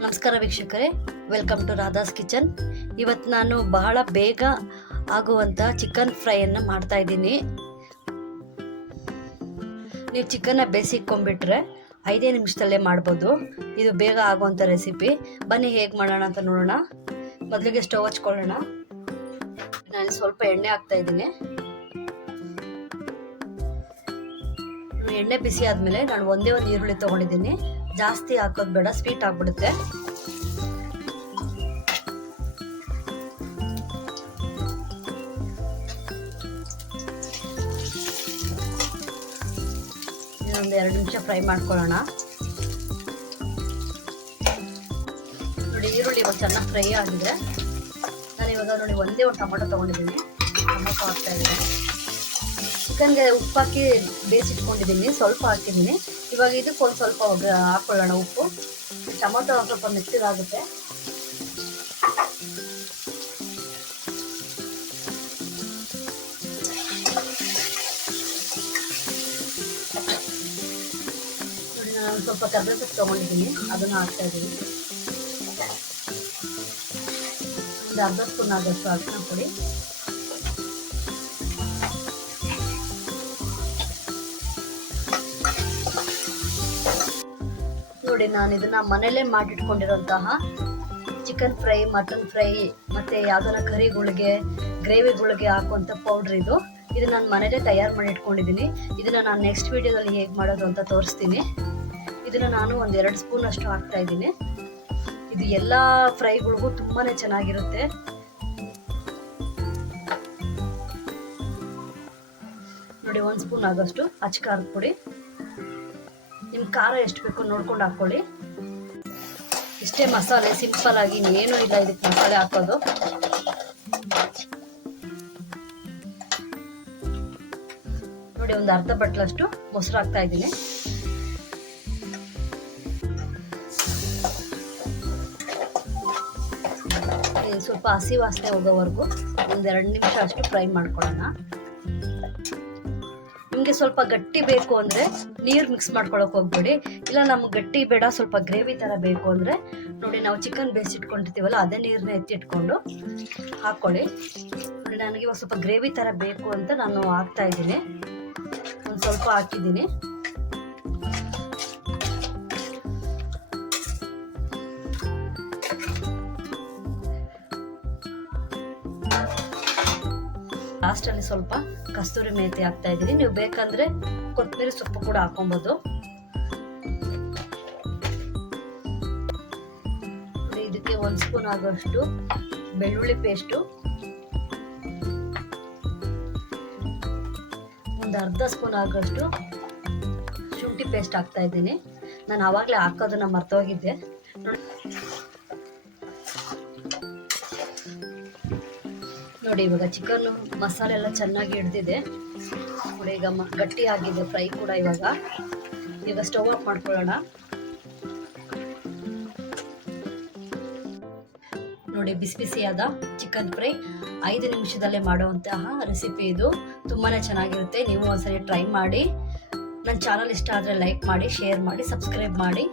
ನಮಸ್ಕಾರ ವೀಕ್ಷಕರೇ, welcome to Radha's kitchen. ಇವತ್ತು ನಾನು ಬಹಳ ಬೇಗ ಆಗುವಂಥ ಚಿಕನ್ ಫ್ರೈಯನ್ನು ಮಾಡ್ತಾ ಇದ್ದೀನಿ. ನೀವು ಚಿಕನ್ನ ಬೇಯಿಸಿಕೊಂಡ್ಬಿಟ್ರೆ 5 ನಿಮಿಷದಲ್ಲೇ ಮಾಡ್ಬೋದು. ಇದು ಬೇಗ ಆಗುವಂಥ ರೆಸಿಪಿ. ಬನ್ನಿ ಹೇಗೆ ಮಾಡೋಣ ಅಂತ ನೋಡೋಣ. ಮೊದಲಿಗೆ ಸ್ಟವ್ ಹಚ್ಕೊಳ್ಳೋಣ. ನಾನು ಸ್ವಲ್ಪ ಎಣ್ಣೆ ಹಾಕ್ತಾ ಇದ್ದೀನಿ. ಎಣ್ಣೆ ಬಿಸಿ ಆದಮೇಲೆ ನಾನು ಒಂದೇ ಒಂದು ಈರುಳ್ಳಿ ತೊಗೊಂಡಿದ್ದೀನಿ. ಜಾಸ್ತಿ ಹಾಕೋದು ಬೇಡ, ಸ್ವೀಟ್ ಆಗ್ಬಿಡುತ್ತೆ. ಇನ್ನೊಂದು 2 ನಿಮಿಷ ಫ್ರೈ ಮಾಡ್ಕೊಳ್ಳೋಣ. ನೋಡಿ, ಈರುಳ್ಳಿ ಇವಾಗ ಚೆನ್ನಾಗಿ ಫ್ರೈ ಆಗಿದೆ. ನಾನು ಇವಾಗ ನೋಡಿ ಒಂದೇ ಒಂದು ಟೊಮೊಟೊ ತೊಗೊಂಡಿದ್ದೀನಿ. ಟೊಮೊಟೊ ಹಾಕ್ತಾ ಇದ್ದೀನಿ. ಚಿಕನ್ಗೆ ಉಪ್ಪು ಹಾಕಿ ಬೇಯಿಸಿಟ್ಕೊಂಡಿದ್ದೀನಿ, ಸ್ವಲ್ಪ ಹಾಕಿದ್ದೀನಿ. ಇವಾಗ ಇದಕ್ಕೆ ಒಂದು ಸ್ವಲ್ಪ ಹಾಕ್ಕೊಳ್ಳೋಣ ಉಪ್ಪು. ಟೊಮೊಟೊ ಸ್ವಲ್ಪ ಮೆತ್ತಗಾಗುತ್ತೆ. ನೋಡಿ, ನಾನು ಸ್ವಲ್ಪ ಕರ್ಬೇವು ಸೊಪ್ಪು ತೊಗೊಂಡಿದ್ದೀನಿ, ಅದನ್ನು ಹಾಕ್ತಾ ಇದ್ದೀನಿ. ಒಂದು ಅರ್ಧ ಸ್ಪೂನ್ ಆದಷ್ಟು ಅರಿಶಿನ ಪುಡಿ, ನೋಡಿ ನಾನು ಇದನ್ನ ಮನೇಲೇ ಮಾಡಿಟ್ಕೊಂಡಿರೋಂತಹ ಚಿಕನ್ ಫ್ರೈ, ಮಟನ್ ಫ್ರೈ ಮತ್ತು ಯಾವುದನ್ನ ಕರಿಗಳಿಗೆ, ಗ್ರೇವಿಗಳಿಗೆ ಹಾಕುವಂಥ ಪೌಡ್ರ್ ಇದು ನಾನು ಮನೇಲೇ ತಯಾರು ಮಾಡಿ ಇಟ್ಕೊಂಡಿದ್ದೀನಿ. ಇದನ್ನು ನಾನು ನೆಕ್ಸ್ಟ್ ವೀಡಿಯೋದಲ್ಲಿ ಹೇಗೆ ಮಾಡೋದು ಅಂತ ತೋರಿಸ್ತೀನಿ. ಇದನ್ನು ನಾನು ಒಂದು 2 ಸ್ಪೂನ್ ಅಷ್ಟು ಹಾಕ್ತಾ ಇದ್ದೀನಿ. ಇದು ಎಲ್ಲ ಫ್ರೈಗಳಿಗೂ ತುಂಬಾ ಚೆನ್ನಾಗಿರುತ್ತೆ. ನೋಡಿ, 1 ಸ್ಪೂನ್ ಆಗೋಷ್ಟು ಅಚ್ಚ ಖಾರದ ಪುಡಿ. ನಿಮ್ಮ ಖಾರ ಎಷ್ಟು ಬೇಕೋ ನೋಡ್ಕೊಂಡು ಹಾಕ್ಕೊಳ್ಳಿ. ಇಷ್ಟೇ ಮಸಾಲೆ, ಸಿಂಪಲ್ ಆಗಿ, ಇನ್ನೇನು ಇಲ್ಲ ಇದಕ್ಕೆ ಮಸಾಲೆ ಹಾಕೋದು. ನೋಡಿ, ಒಂದು ಅರ್ಧ ಬಟ್ಲಷ್ಟು ಮೊಸರು ಹಾಕ್ತಾ ಇದ್ದೀನಿ. ಸ್ವಲ್ಪ ಹಸಿ ವಾಸನೆ ಹೋಗೋವರೆಗೂ ಒಂದು 2 ನಿಮಿಷ ಅಷ್ಟು ಫ್ರೈ ಮಾಡ್ಕೊಳ್ಳೋಣ. ನಿಮಗೆ ಸ್ವಲ್ಪ ಗಟ್ಟಿ ಬೇಕು ಅಂದರೆ ನೀರು ಮಿಕ್ಸ್ ಮಾಡ್ಕೊಳಕ್ಕೆ ಹೋಗ್ಬೇಡಿ. ಇಲ್ಲ ನಮ್ಗೆ ಗಟ್ಟಿ ಬೇಡ, ಸ್ವಲ್ಪ ಗ್ರೇವಿ ಥರ ಬೇಕು ಅಂದರೆ ನೋಡಿ, ನಾವು ಚಿಕನ್ ಬೇಯಿಸಿಟ್ಕೊಂಡಿರ್ತೀವಲ್ಲ ಅದೇ ನೀರನ್ನ ಎತ್ತಿಟ್ಕೊಂಡು ಹಾಕ್ಕೊಳ್ಳಿ. ನೋಡಿ, ನನಗೆ ಇವಾಗ ಸ್ವಲ್ಪ ಗ್ರೇವಿ ಥರ ಬೇಕು ಅಂತ ನಾನು ಹಾಕ್ತಾ ಇದ್ದೀನಿ. ಒಂದು ಸ್ವಲ್ಪ ಹಾಕಿದ್ದೀನಿ. ಲಾಸ್ಟಲ್ಲಿ ಸ್ವಲ್ಪ ಕಸ್ತೂರಿ ಮೇಥಿ ಹಾಕ್ತಾ ಇದ್ದೀನಿ. ನೀವು ಬೇಕಂದ್ರೆ ಕೊತ್ತಂಬರಿ ಸೊಪ್ಪು ಕೂಡ ಹಾಕೊಬೋದು. ಇದಕ್ಕೆ 1 ಸ್ಪೂನ್ ಆಗೋಷ್ಟು ಬೆಳ್ಳುಳ್ಳಿ ಪೇಸ್ಟು, ಒಂದು ಅರ್ಧ ಸ್ಪೂನ್ ಆಗೋಷ್ಟು ಶುಂಠಿ ಪೇಸ್ಟ್ ಹಾಕ್ತಾ ಇದ್ದೀನಿ. ನಾನು ಆವಾಗಲೇ ಹಾಕೋದನ್ನ ಮರ್ತೋಗಿದ್ದೆ. ನೋಡಿ, ಇವಾಗ ಚಿಕನ್ ಮಸಾಲೆ ಎಲ್ಲ ಚೆನ್ನಾಗಿ ಹಿಡ್ದಿದೆ. ನೋಡಿ, ಈಗ ಗಟ್ಟಿ ಆಗಿದೆ ಫ್ರೈ ಕೂಡ. ಈಗ ಸ್ಟವ್ ಆಫ್ ಮಾಡ್ಕೊಳ್ಳೋಣ. ನೋಡಿ, ಬಿಸಿ ಬಿಸಿಯಾದ ಚಿಕನ್ ಫ್ರೈ 5 ನಿಮಿಷದಲ್ಲೇ ಮಾಡುವಂತಹ ರೆಸಿಪಿ ಇದು. ತುಂಬಾ ಚೆನ್ನಾಗಿರುತ್ತೆ. ನೀವು ಒಂದ್ಸರಿ ಟ್ರೈ ಮಾಡಿ. ನನ್ನ ಚಾನಲ್ ಇಷ್ಟ ಆದರೆ ಲೈಕ್ ಮಾಡಿ, ಶೇರ್ ಮಾಡಿ, ಸಬ್ಸ್ಕ್ರೈಬ್ ಮಾಡಿ.